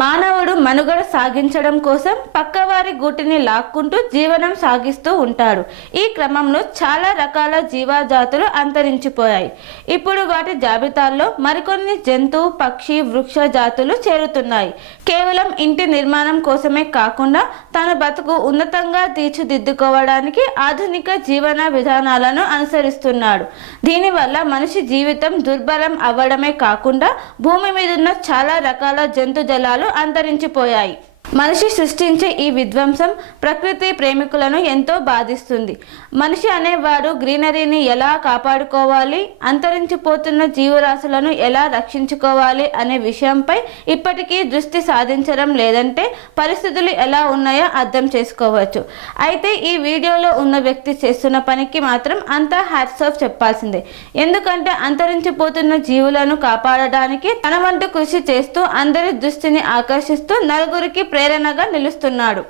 మానవుడు మనుగడ సాగించడం కోసం పక్కవారి గూటిని లాక్కుంటూ జీవనం సాగిస్తూ ఉంటాడు. ఈ క్రమంలో చాలా రకాల జీవజాతులు అంతరించిపోయాయి. ఇప్పుడు వాటి జాబితాల్లో మరికొన్ని జంతు, పక్షి, వృక్ష జాతులు చేరుతున్నాయి. కేవలం ఇంటి నిర్మాణం కోసమే కాకుండా తన బతుకు ఉన్నతంగా తీర్చిదిద్దుకోవడానికి ఆధునిక జీవన విధానాలను అనుసరిస్తున్నాడు. దీనివల్ల మనిషి జీవితం దుర్భరం అవ్వడమే కాకుండా భూమి మీదున్న చాలా రకాల జంతుజాలాలు అంతరించిపోయాయి. మనిషి సృష్టించే ఈ విధ్వంసం ప్రకృతి ప్రేమికులను ఎంతో బాధిస్తుంది. మనిషి అనేవాడు గ్రీనరీని ఎలా కాపాడుకోవాలి, అంతరించిపోతున్న జీవరాశులను ఎలా రక్షించుకోవాలి అనే విషయంపై ఇప్పటికీ దృష్టి సాధించడం లేదంటే పరిస్థితులు ఎలా ఉన్నాయో అర్థం చేసుకోవచ్చు. అయితే ఈ వీడియోలో ఉన్న వ్యక్తి చేస్తున్న పనికి మాత్రం అంతా హ్యాట్స్ ఆఫ్ చెప్పాల్సిందే. ఎందుకంటే అంతరించిపోతున్న జీవులను కాపాడడానికి తన వంతు కృషి చేస్తూ అందరి దృష్టిని ఆకర్షిస్తూ నలుగురికి ప్రేరణగా నిలుస్తున్నాడు.